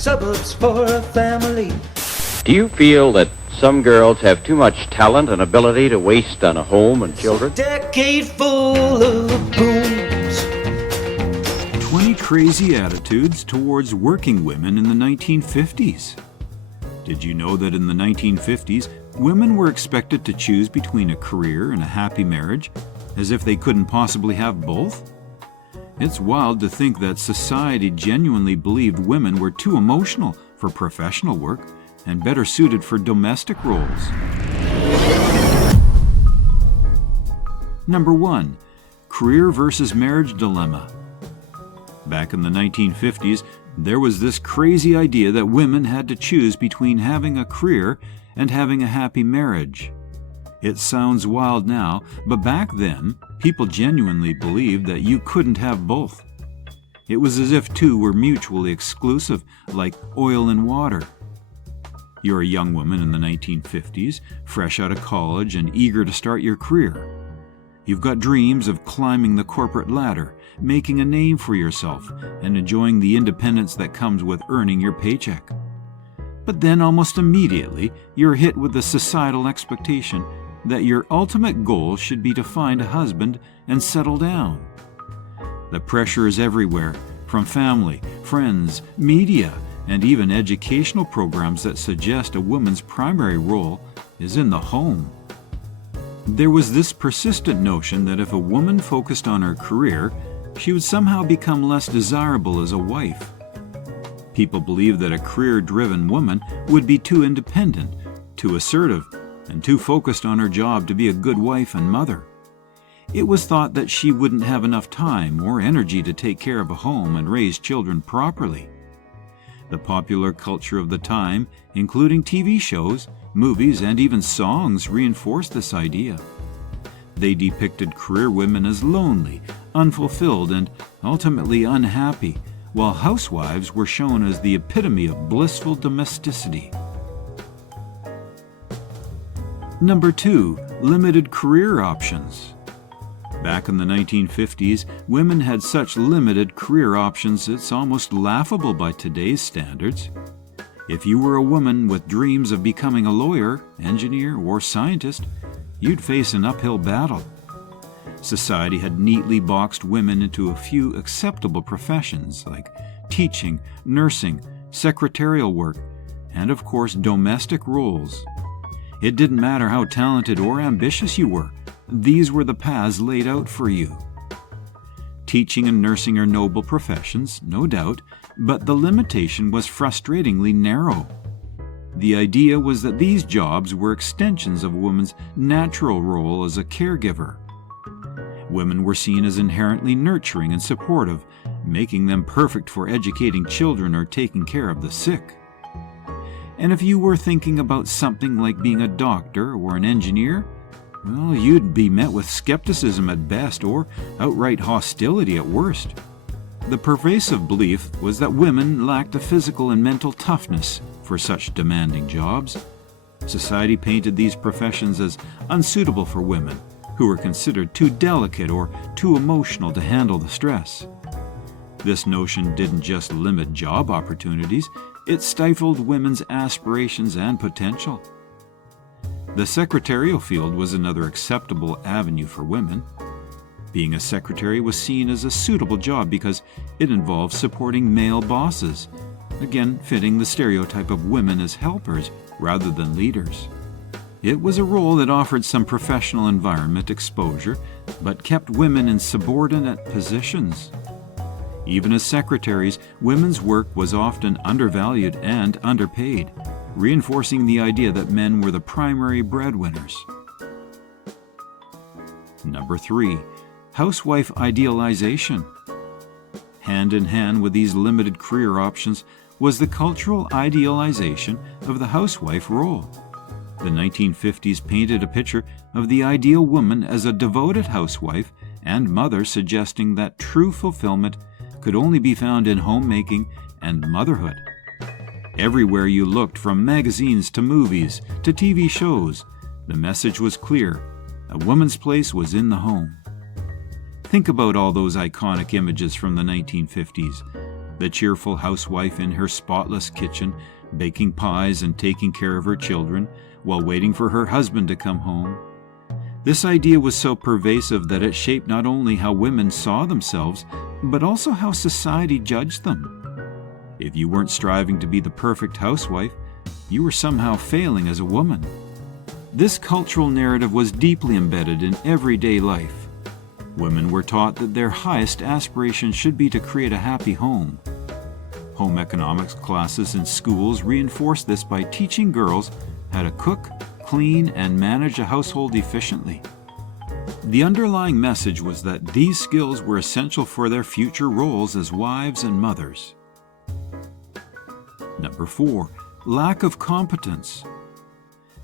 suburbs for a family. Do you feel that some girls have too much talent and ability to waste on a home and children? A decade full of booms. 20 crazy attitudes towards working women in the 1950s. Did you know that in the 1950s, women were expected to choose between a career and a happy marriage, as if they couldn't possibly have both? It's wild to think that society genuinely believed women were too emotional for professional work and better suited for domestic roles. Number 1. Career versus marriage dilemma. Back in the 1950s, there was this crazy idea that women had to choose between having a career and having a happy marriage. It sounds wild now, but back then, people genuinely believed that you couldn't have both. It was as if two were mutually exclusive, like oil and water. You're a young woman in the 1950s, fresh out of college and eager to start your career. You've got dreams of climbing the corporate ladder, making a name for yourself, and enjoying the independence that comes with earning your paycheck. But then almost immediately, you're hit with the societal expectation that your ultimate goal should be to find a husband and settle down. The pressure is everywhere, from family, friends, media, and even educational programs that suggest a woman's primary role is in the home. There was this persistent notion that if a woman focused on her career, she would somehow become less desirable as a wife. People believed that a career-driven woman would be too independent, too assertive, and too focused on her job to be a good wife and mother. It was thought that she wouldn't have enough time or energy to take care of a home and raise children properly. The popular culture of the time, including TV shows, movies, and even songs, reinforced this idea. They depicted career women as lonely, unfulfilled, and ultimately unhappy, while housewives were shown as the epitome of blissful domesticity. Number 2. Limited career options. Back in the 1950s, women had such limited career options it's almost laughable by today's standards. If you were a woman with dreams of becoming a lawyer, engineer, or scientist, you'd face an uphill battle. Society had neatly boxed women into a few acceptable professions like teaching, nursing, secretarial work, and of course domestic roles. It didn't matter how talented or ambitious you were, these were the paths laid out for you. Teaching and nursing are noble professions, no doubt, but the limitation was frustratingly narrow. The idea was that these jobs were extensions of a woman's natural role as a caregiver. Women were seen as inherently nurturing and supportive, making them perfect for educating children or taking care of the sick. And if you were thinking about something like being a doctor or an engineer, well, you'd be met with skepticism at best or outright hostility at worst. The pervasive belief was that women lacked the physical and mental toughness for such demanding jobs. Society painted these professions as unsuitable for women, who were considered too delicate or too emotional to handle the stress. This notion didn't just limit job opportunities, it stifled women's aspirations and potential. The secretarial field was another acceptable avenue for women. Being a secretary was seen as a suitable job because it involved supporting male bosses, again fitting the stereotype of women as helpers rather than leaders. It was a role that offered some professional environment exposure, but kept women in subordinate positions. Even as secretaries, women's work was often undervalued and underpaid, reinforcing the idea that men were the primary breadwinners. Number 3. Housewife idealization. Hand in hand with these limited career options was the cultural idealization of the housewife role. The 1950s painted a picture of the ideal woman as a devoted housewife and mother, suggesting that true fulfillment could only be found in homemaking and motherhood. Everywhere you looked, from magazines to movies to TV shows, the message was clear: a woman's place was in the home. Think about all those iconic images from the 1950s. The cheerful housewife in her spotless kitchen, baking pies and taking care of her children while waiting for her husband to come home. This idea was so pervasive that it shaped not only how women saw themselves, but also how society judged them. If you weren't striving to be the perfect housewife, you were somehow failing as a woman. This cultural narrative was deeply embedded in everyday life. Women were taught that their highest aspiration should be to create a happy home. Home economics classes in schools reinforced this by teaching girls how to cook, clean, and manage a household efficiently. The underlying message was that these skills were essential for their future roles as wives and mothers. Number 4. Lack of competence.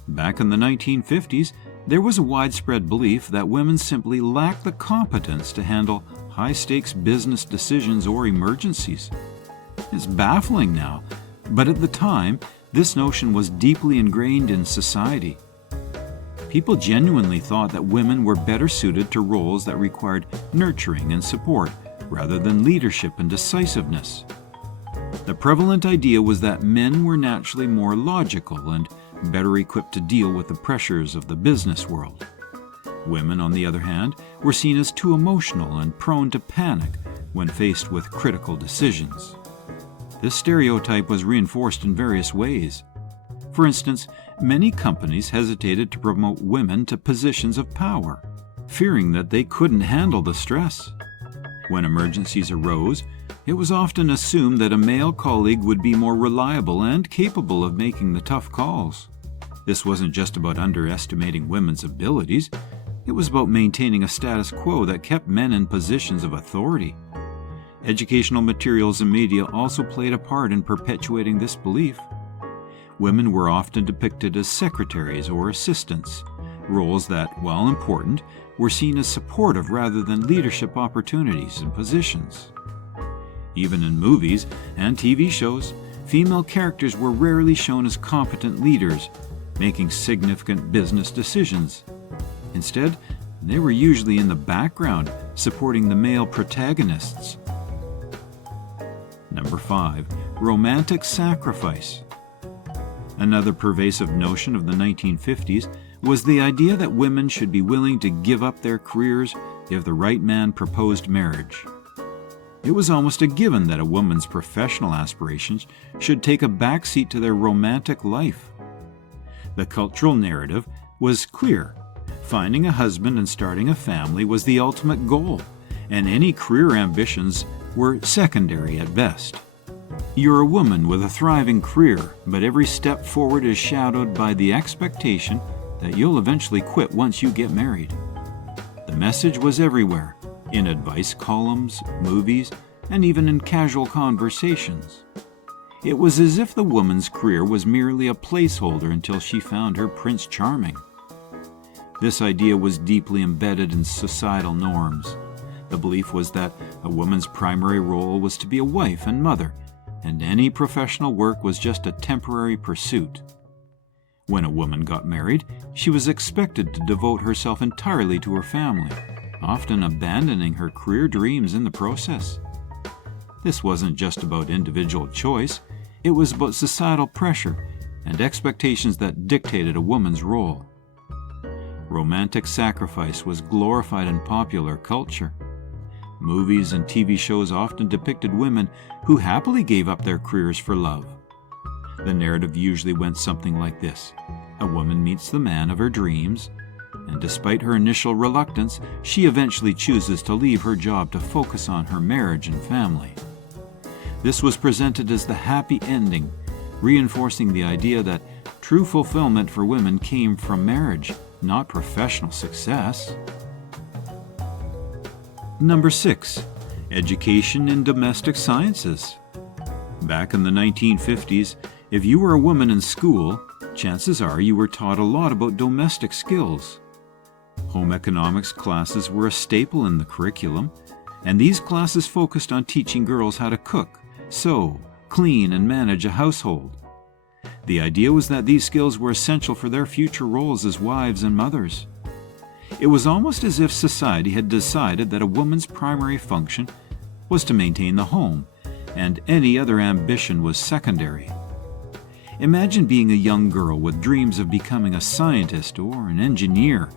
Back in the 1950s, there was a widespread belief that women simply lacked the competence to handle high-stakes business decisions or emergencies. It's baffling now, but at the time, this notion was deeply ingrained in society. People genuinely thought that women were better suited to roles that required nurturing and support rather than leadership and decisiveness. The prevalent idea was that men were naturally more logical and better equipped to deal with the pressures of the business world. Women, on the other hand, were seen as too emotional and prone to panic when faced with critical decisions. This stereotype was reinforced in various ways. For instance, many companies hesitated to promote women to positions of power, fearing that they couldn't handle the stress. When emergencies arose, it was often assumed that a male colleague would be more reliable and capable of making the tough calls. This wasn't just about underestimating women's abilities, it was about maintaining a status quo that kept men in positions of authority. Educational materials and media also played a part in perpetuating this belief. Women were often depicted as secretaries or assistants, roles that, while important, were seen as supportive rather than leadership opportunities and positions. Even in movies and TV shows, female characters were rarely shown as competent leaders, making significant business decisions. Instead, they were usually in the background, supporting the male protagonists. Number 5. Romantic sacrifice. Another pervasive notion of the 1950s was the idea that women should be willing to give up their careers if the right man proposed marriage. It was almost a given that a woman's professional aspirations should take a backseat to their romantic life. The cultural narrative was clear. Finding a husband and starting a family was the ultimate goal, and any career ambitions were secondary at best. You're a woman with a thriving career, but every step forward is shadowed by the expectation that you'll eventually quit once you get married. The message was everywhere, in advice columns, movies, and even in casual conversations. It was as if the woman's career was merely a placeholder until she found her Prince Charming. This idea was deeply embedded in societal norms. The belief was that a woman's primary role was to be a wife and mother, and any professional work was just a temporary pursuit. When a woman got married, she was expected to devote herself entirely to her family, often abandoning her career dreams in the process. This wasn't just about individual choice, it was about societal pressure and expectations that dictated a woman's role. Romantic sacrifice was glorified in popular culture. Movies and TV shows often depicted women who happily gave up their careers for love. The narrative usually went something like this. A woman meets the man of her dreams, and despite her initial reluctance, she eventually chooses to leave her job to focus on her marriage and family. This was presented as the happy ending, reinforcing the idea that true fulfillment for women came from marriage, not professional success. Number 6. Education in domestic sciences. Back in the 1950s, if you were a woman in school, chances are you were taught a lot about domestic skills. Home economics classes were a staple in the curriculum, and these classes focused on teaching girls how to cook, sew, clean, and manage a household. The idea was that these skills were essential for their future roles as wives and mothers. It was almost as if society had decided that a woman's primary function was to maintain the home, and any other ambition was secondary. Imagine being a young girl with dreams of becoming a scientist or an engineer.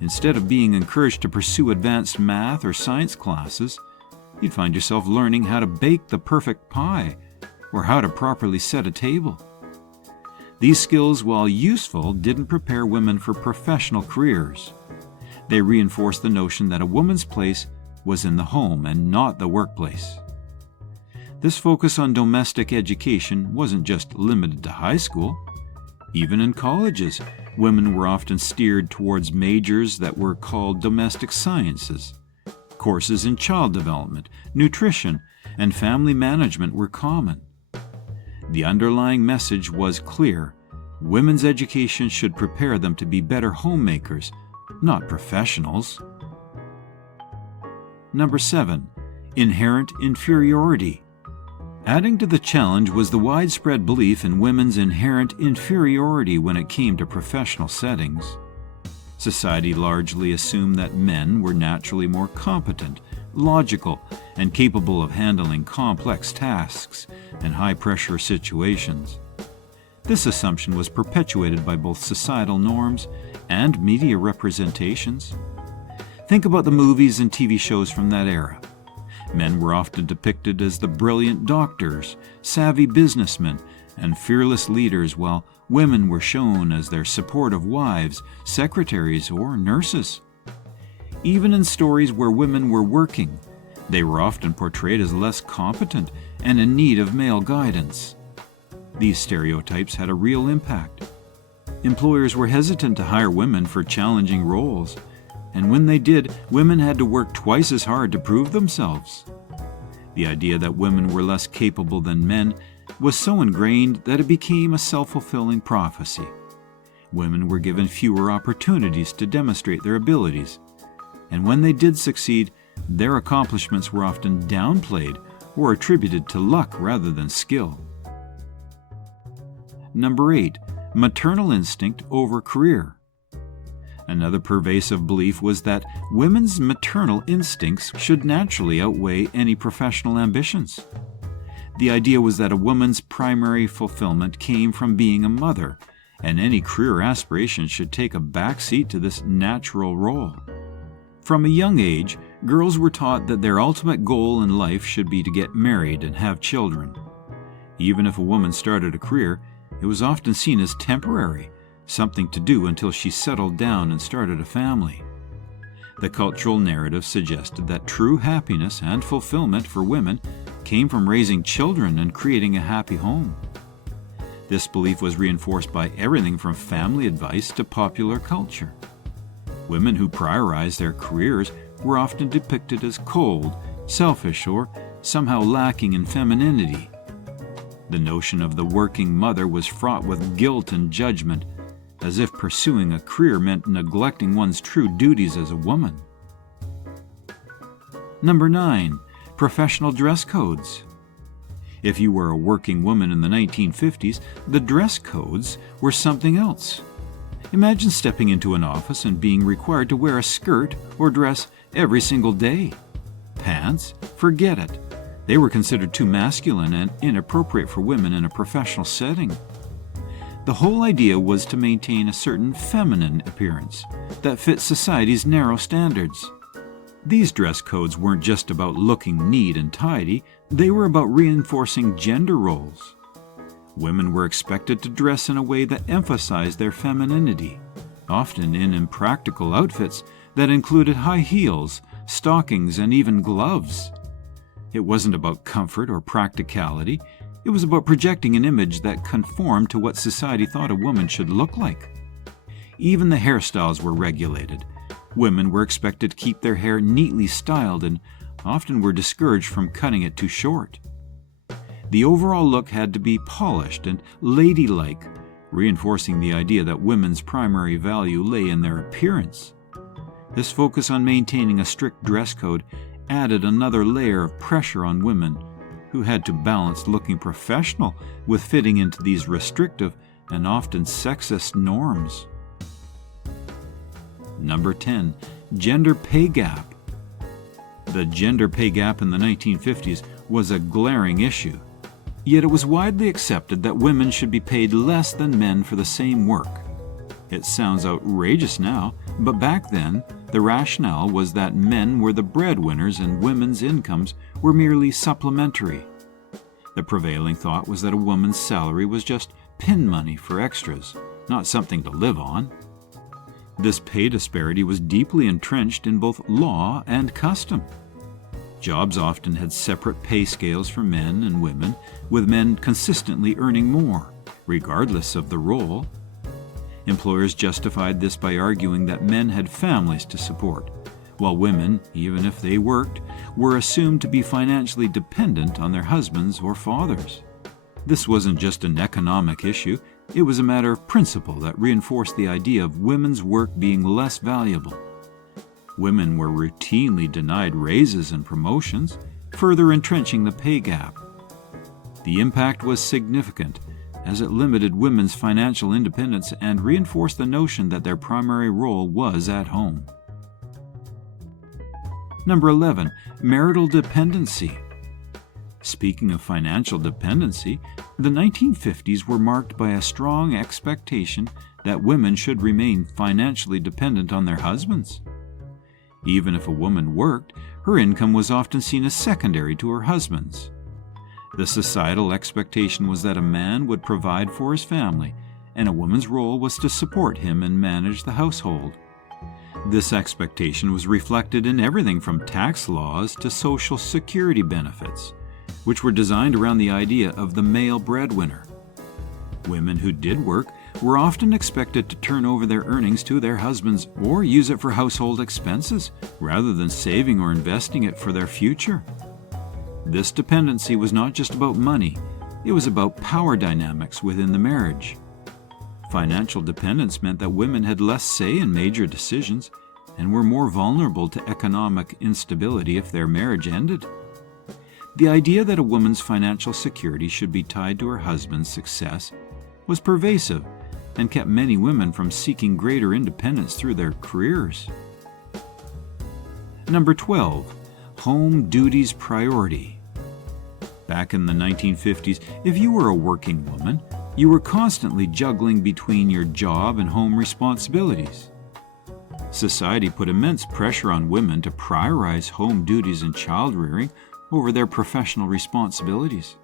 Instead of being encouraged to pursue advanced math or science classes, you'd find yourself learning how to bake the perfect pie or how to properly set a table. These skills, while useful, didn't prepare women for professional careers. They reinforced the notion that a woman's place was in the home and not the workplace. This focus on domestic education wasn't just limited to high school. Even in colleges, women were often steered towards majors that were called domestic sciences. Courses in child development, nutrition, and family management were common. The underlying message was clear: women's education should prepare them to be better homemakers, not professionals. Number 7. Inherent inferiority. Adding to the challenge was the widespread belief in women's inherent inferiority when it came to professional settings. Society largely assumed that men were naturally more competent, logical, and capable of handling complex tasks and high-pressure situations. This assumption was perpetuated by both societal norms and media representations. Think about the movies and TV shows from that era. Men were often depicted as the brilliant doctors, savvy businessmen, and fearless leaders, while women were shown as their supportive wives, secretaries, or nurses. Even in stories where women were working, they were often portrayed as less competent and in need of male guidance. These stereotypes had a real impact. Employers were hesitant to hire women for challenging roles, and when they did, women had to work twice as hard to prove themselves. The idea that women were less capable than men was so ingrained that it became a self-fulfilling prophecy. Women were given fewer opportunities to demonstrate their abilities, and when they did succeed, their accomplishments were often downplayed or attributed to luck rather than skill. Number 8. Maternal instinct over career. Another pervasive belief was that women's maternal instincts should naturally outweigh any professional ambitions. The idea was that a woman's primary fulfillment came from being a mother, and any career aspiration should take a back seat to this natural role. From a young age, girls were taught that their ultimate goal in life should be to get married and have children. Even if a woman started a career, it was often seen as temporary, something to do until she settled down and started a family. The cultural narrative suggested that true happiness and fulfillment for women came from raising children and creating a happy home. This belief was reinforced by everything from family advice to popular culture. Women who prioritized their careers were often depicted as cold, selfish, or somehow lacking in femininity. The notion of the working mother was fraught with guilt and judgment, as if pursuing a career meant neglecting one's true duties as a woman. Number 9. Professional dress codes. If you were a working woman in the 1950s, the dress codes were something else. Imagine stepping into an office and being required to wear a skirt or dress every single day. Pants? Forget it. They were considered too masculine and inappropriate for women in a professional setting. The whole idea was to maintain a certain feminine appearance that fit society's narrow standards. These dress codes weren't just about looking neat and tidy, they were about reinforcing gender roles. Women were expected to dress in a way that emphasized their femininity, often in impractical outfits that included high heels, stockings, and even gloves. It wasn't about comfort or practicality. It was about projecting an image that conformed to what society thought a woman should look like. Even the hairstyles were regulated. Women were expected to keep their hair neatly styled and often were discouraged from cutting it too short. The overall look had to be polished and ladylike, reinforcing the idea that women's primary value lay in their appearance. This focus on maintaining a strict dress code added another layer of pressure on women, who had to balance looking professional with fitting into these restrictive and often sexist norms. Number 10. Gender pay gap. The gender pay gap in the 1950s was a glaring issue. Yet it was widely accepted that women should be paid less than men for the same work. It sounds outrageous now, but back then, the rationale was that men were the breadwinners and women's incomes were merely supplementary. The prevailing thought was that a woman's salary was just pin money for extras, not something to live on. This pay disparity was deeply entrenched in both law and custom. Jobs often had separate pay scales for men and women, with men consistently earning more, regardless of the role. Employers justified this by arguing that men had families to support, while women, even if they worked, were assumed to be financially dependent on their husbands or fathers. This wasn't just an economic issue, it was a matter of principle that reinforced the idea of women's work being less valuable. Women were routinely denied raises and promotions, further entrenching the pay gap. The impact was significant, as it limited women's financial independence and reinforced the notion that their primary role was at home. Number 11, marital dependency. Speaking of financial dependency, the 1950s were marked by a strong expectation that women should remain financially dependent on their husbands. Even if a woman worked, her income was often seen as secondary to her husband's. The societal expectation was that a man would provide for his family, and a woman's role was to support him and manage the household. This expectation was reflected in everything from tax laws to social security benefits, which were designed around the idea of the male breadwinner. Women who did work were often expected to turn over their earnings to their husbands or use it for household expenses, rather than saving or investing it for their future. This dependency was not just about money, it was about power dynamics within the marriage. Financial dependence meant that women had less say in major decisions and were more vulnerable to economic instability if their marriage ended. The idea that a woman's financial security should be tied to her husband's success was pervasive and kept many women from seeking greater independence through their careers. Number 12, home duties priority. Back in the 1950s, if you were a working woman, you were constantly juggling between your job and home responsibilities. Society put immense pressure on women to prioritize home duties and child rearing over their professional responsibilities.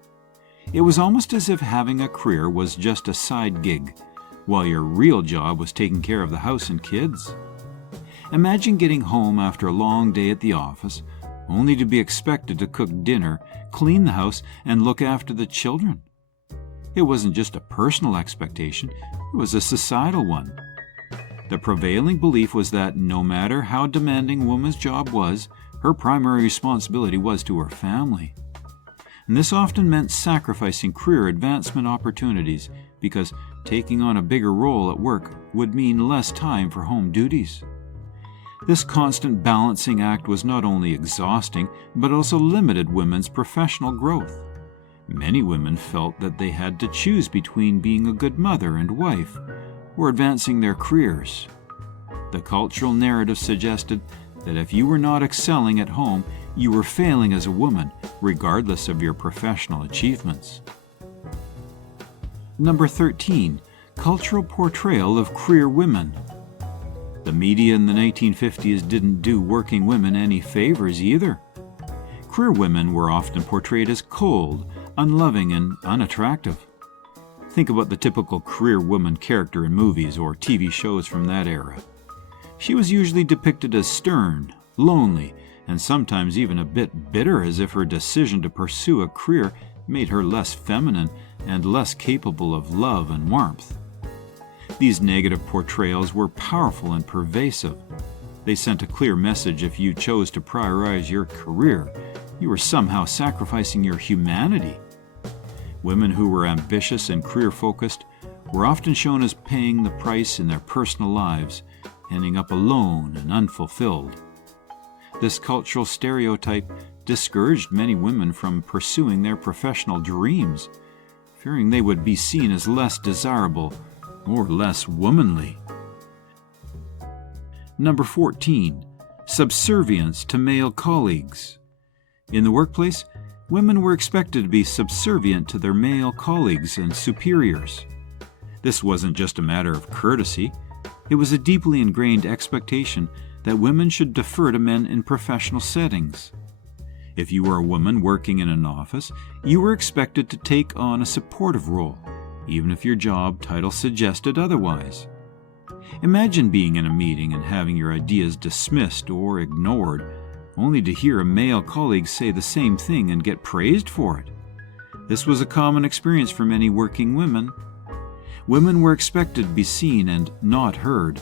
It was almost as if having a career was just a side gig, while your real job was taking care of the house and kids. Imagine getting home after a long day at the office, only to be expected to cook dinner, clean the house, and look after the children. It wasn't just a personal expectation, it was a societal one. The prevailing belief was that no matter how demanding a woman's job was, her primary responsibility was to her family. And this often meant sacrificing career advancement opportunities because taking on a bigger role at work would mean less time for home duties. This constant balancing act was not only exhausting, but also limited women's professional growth. Many women felt that they had to choose between being a good mother and wife or advancing their careers. The cultural narrative suggested that if you were not excelling at home, you were failing as a woman, regardless of your professional achievements. Number 13, cultural portrayal of career women. The media in the 1950s didn't do working women any favors either. Career women were often portrayed as cold, unloving, and unattractive. Think about the typical career woman character in movies or TV shows from that era. She was usually depicted as stern, lonely, and sometimes even a bit bitter, as if her decision to pursue a career made her less feminine and less capable of love and warmth. These negative portrayals were powerful and pervasive. They sent a clear message: if you chose to prioritize your career, you were somehow sacrificing your humanity. Women who were ambitious and career-focused were often shown as paying the price in their personal lives, ending up alone and unfulfilled. This cultural stereotype discouraged many women from pursuing their professional dreams, fearing they would be seen as less desirable or less womanly. Number 14, subservience to male colleagues. In the workplace, women were expected to be subservient to their male colleagues and superiors. This wasn't just a matter of courtesy, it was a deeply ingrained expectation that women should defer to men in professional settings. If you were a woman working in an office, you were expected to take on a supportive role, even if your job title suggested otherwise. Imagine being in a meeting and having your ideas dismissed or ignored, only to hear a male colleague say the same thing and get praised for it. This was a common experience for many working women. Women were expected to be seen and not heard,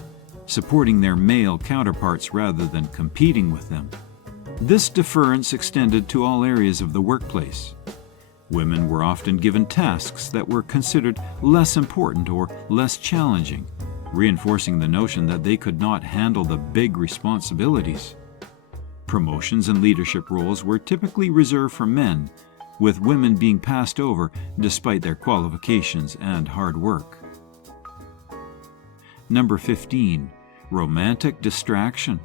supporting their male counterparts rather than competing with them. This deference extended to all areas of the workplace. Women were often given tasks that were considered less important or less challenging, reinforcing the notion that they could not handle the big responsibilities. Promotions and leadership roles were typically reserved for men, with women being passed over despite their qualifications and hard work. Number 15. Romantic distraction.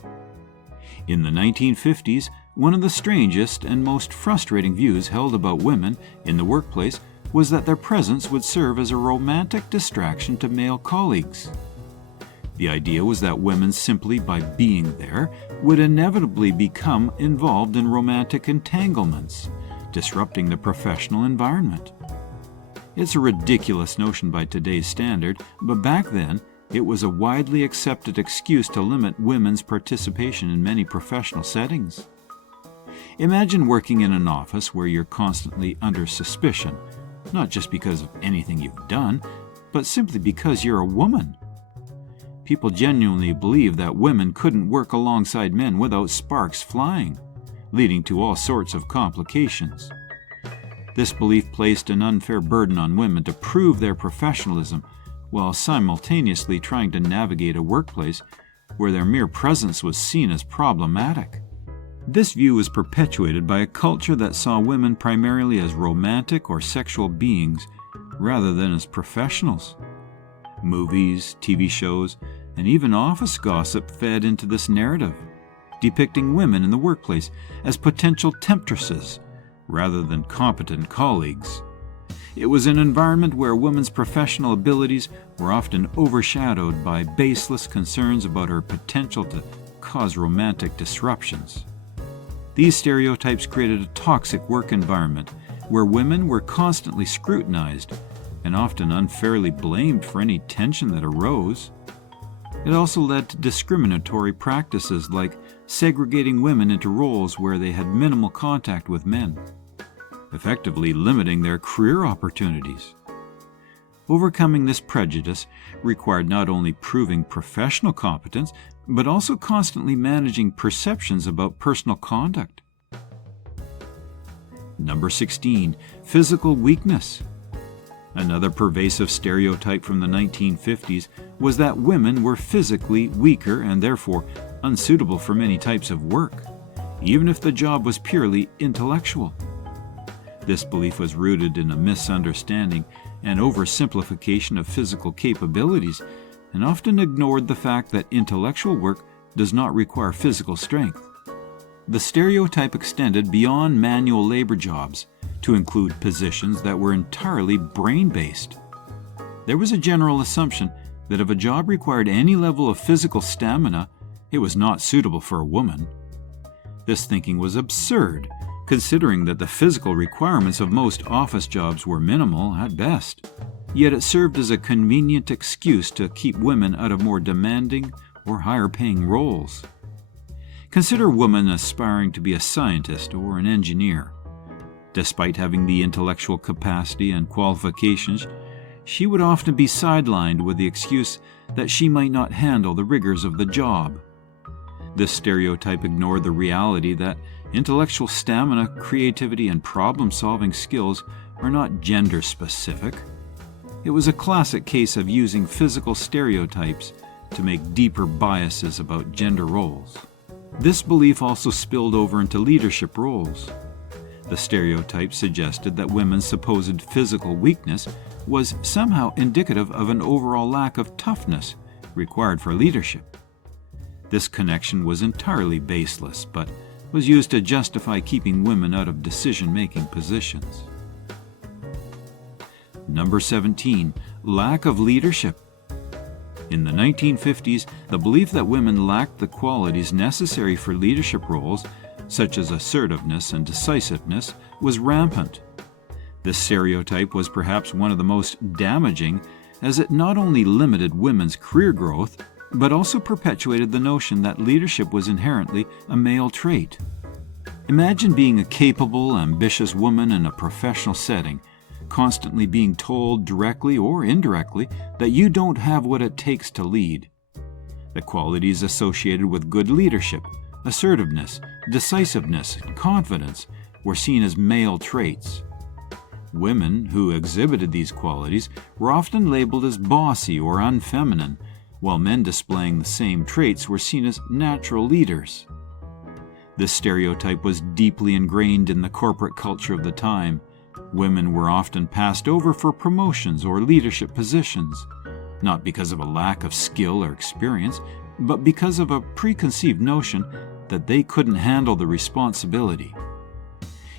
In the 1950s, one of the strangest and most frustrating views held about women in the workplace was that their presence would serve as a romantic distraction to male colleagues. The idea was that women, simply by being there, would inevitably become involved in romantic entanglements, disrupting the professional environment. It's a ridiculous notion by today's standard, but back then, it was a widely accepted excuse to limit women's participation in many professional settings. Imagine working in an office where you're constantly under suspicion, not just because of anything you've done, but simply because you're a woman. People genuinely believe that women couldn't work alongside men without sparks flying, leading to all sorts of complications. This belief placed an unfair burden on women to prove their professionalism while simultaneously trying to navigate a workplace where their mere presence was seen as problematic. This view was perpetuated by a culture that saw women primarily as romantic or sexual beings rather than as professionals. Movies, TV shows, and even office gossip fed into this narrative, depicting women in the workplace as potential temptresses rather than competent colleagues. It was an environment where women's professional abilities were often overshadowed by baseless concerns about her potential to cause romantic disruptions. These stereotypes created a toxic work environment where women were constantly scrutinized and often unfairly blamed for any tension that arose. It also led to discriminatory practices like segregating women into roles where they had minimal contact with men, effectively limiting their career opportunities. Overcoming this prejudice required not only proving professional competence, but also constantly managing perceptions about personal conduct. Number 16. Physical weakness. Another pervasive stereotype from the 1950s was that women were physically weaker and therefore unsuitable for many types of work, even if the job was purely intellectual. This belief was rooted in a misunderstanding and oversimplification of physical capabilities, and often ignored the fact that intellectual work does not require physical strength. The stereotype extended beyond manual labor jobs to include positions that were entirely brain-based. There was a general assumption that if a job required any level of physical stamina, it was not suitable for a woman. This thinking was absurd, considering that the physical requirements of most office jobs were minimal at best. Yet it served as a convenient excuse to keep women out of more demanding or higher-paying roles. Consider a woman aspiring to be a scientist or an engineer. Despite having the intellectual capacity and qualifications, she would often be sidelined with the excuse that she might not handle the rigors of the job. This stereotype ignored the reality that intellectual stamina, creativity, and problem-solving skills are not gender-specific. It was a classic case of using physical stereotypes to make deeper biases about gender roles. This belief also spilled over into leadership roles. The stereotype suggested that women's supposed physical weakness was somehow indicative of an overall lack of toughness required for leadership. This connection was entirely baseless, but was used to justify keeping women out of decision-making positions. Number 17. Lack of leadership. In the 1950s, the belief that women lacked the qualities necessary for leadership roles, such as assertiveness and decisiveness, was rampant. This stereotype was perhaps one of the most damaging, as it not only limited women's career growth, but also perpetuated the notion that leadership was inherently a male trait. Imagine being a capable, ambitious woman in a professional setting, constantly being told directly or indirectly that you don't have what it takes to lead. The qualities associated with good leadership, assertiveness, decisiveness, and confidence were seen as male traits. Women who exhibited these qualities were often labeled as bossy or unfeminine, while men displaying the same traits were seen as natural leaders. This stereotype was deeply ingrained in the corporate culture of the time. Women were often passed over for promotions or leadership positions, not because of a lack of skill or experience, but because of a preconceived notion that they couldn't handle the responsibility.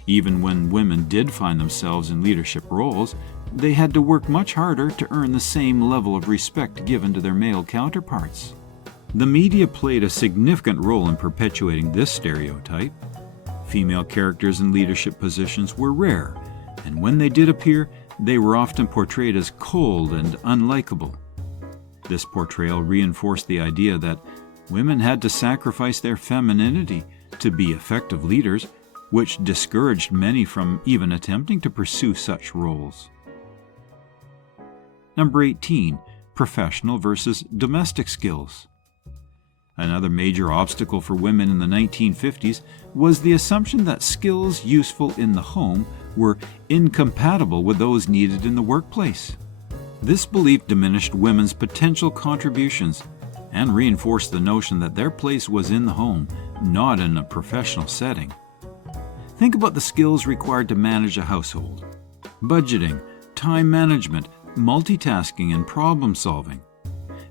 Even when women did find themselves in leadership roles, they had to work much harder to earn the same level of respect given to their male counterparts. The media played a significant role in perpetuating this stereotype. Female characters in leadership positions were rare, and when they did appear, they were often portrayed as cold and unlikable. This portrayal reinforced the idea that women had to sacrifice their femininity to be effective leaders, which discouraged many from even attempting to pursue such roles. Number 18. Professional versus domestic skills. Another major obstacle for women in the 1950s was the assumption that skills useful in the home were incompatible with those needed in the workplace. This belief diminished women's potential contributions and reinforced the notion that their place was in the home, not in a professional setting. Think about the skills required to manage a household: budgeting, time management, multitasking, and problem solving.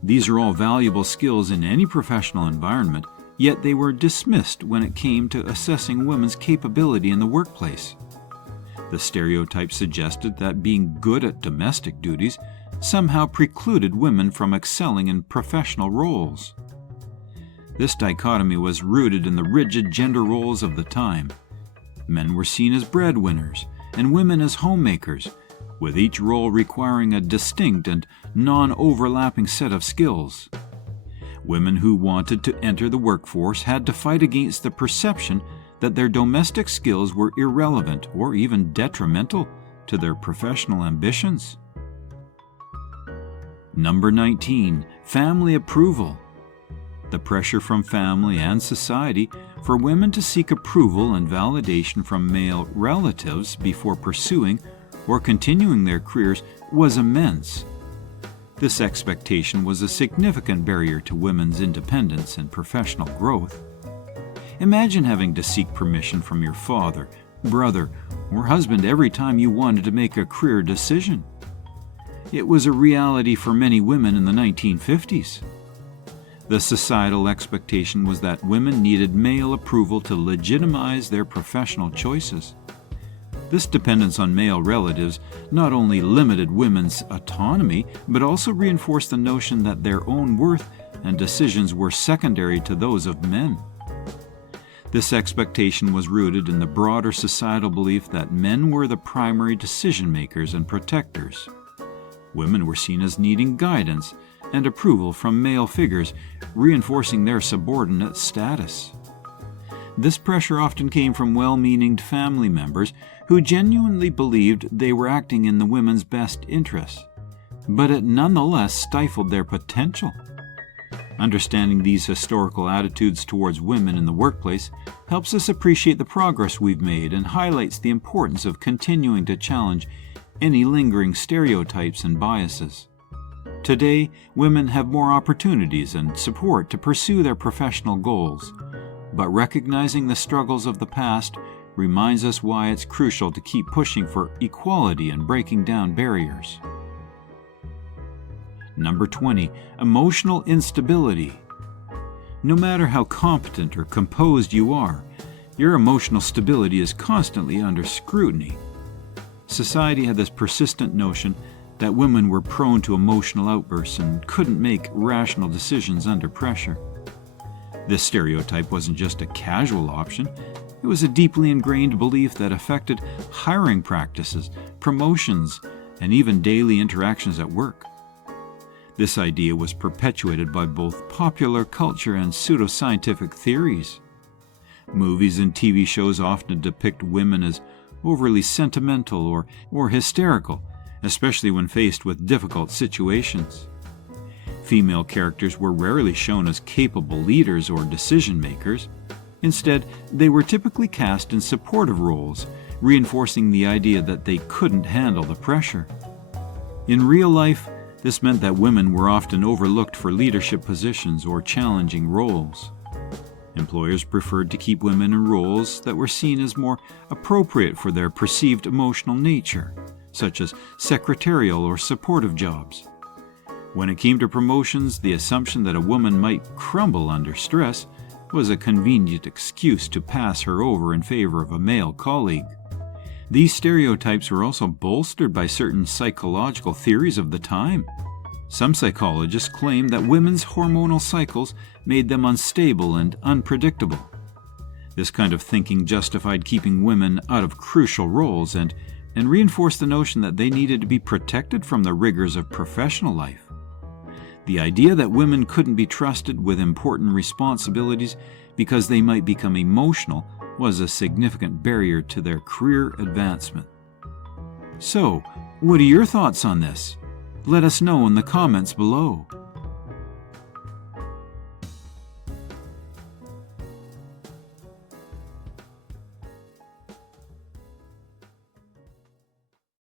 These are all valuable skills in any professional environment, yet they were dismissed when it came to assessing women's capability in the workplace. The stereotype suggested that being good at domestic duties somehow precluded women from excelling in professional roles. This dichotomy was rooted in the rigid gender roles of the time. Men were seen as breadwinners and women as homemakers, with each role requiring a distinct and non-overlapping set of skills. Women who wanted to enter the workforce had to fight against the perception that their domestic skills were irrelevant or even detrimental to their professional ambitions. Number 19. Family approval. The pressure from family and society for women to seek approval and validation from male relatives before pursuing or continuing their careers was immense. This expectation was a significant barrier to women's independence and professional growth. Imagine having to seek permission from your father, brother, or husband every time you wanted to make a career decision. It was a reality for many women in the 1950s. The societal expectation was that women needed male approval to legitimize their professional choices. This dependence on male relatives not only limited women's autonomy, but also reinforced the notion that their own worth and decisions were secondary to those of men. This expectation was rooted in the broader societal belief that men were the primary decision makers and protectors. Women were seen as needing guidance and approval from male figures, reinforcing their subordinate status. This pressure often came from well-meaning family members who genuinely believed they were acting in the women's best interests, but it nonetheless stifled their potential. Understanding these historical attitudes towards women in the workplace helps us appreciate the progress we've made and highlights the importance of continuing to challenge any lingering stereotypes and biases. Today, women have more opportunities and support to pursue their professional goals, but recognizing the struggles of the past reminds us why it's crucial to keep pushing for equality and breaking down barriers. Number 20. Emotional instability. No matter how competent or composed you are, your emotional stability is constantly under scrutiny. Society had this persistent notion that women were prone to emotional outbursts and couldn't make rational decisions under pressure. This stereotype wasn't just a casual option, it was a deeply ingrained belief that affected hiring practices, promotions, and even daily interactions at work. This idea was perpetuated by both popular culture and pseudoscientific theories. Movies and TV shows often depict women as overly sentimental or hysterical, especially when faced with difficult situations. Female characters were rarely shown as capable leaders or decision makers. Instead, they were typically cast in supportive roles, reinforcing the idea that they couldn't handle the pressure. In real life, this meant that women were often overlooked for leadership positions or challenging roles. Employers preferred to keep women in roles that were seen as more appropriate for their perceived emotional nature, such as secretarial or supportive jobs. When it came to promotions, the assumption that a woman might crumble under stress was a convenient excuse to pass her over in favor of a male colleague. These stereotypes were also bolstered by certain psychological theories of the time. Some psychologists claimed that women's hormonal cycles made them unstable and unpredictable. This kind of thinking justified keeping women out of crucial roles and reinforced the notion that they needed to be protected from the rigors of professional life. The idea that women couldn't be trusted with important responsibilities because they might become emotional was a significant barrier to their career advancement. So, what are your thoughts on this? Let us know in the comments below.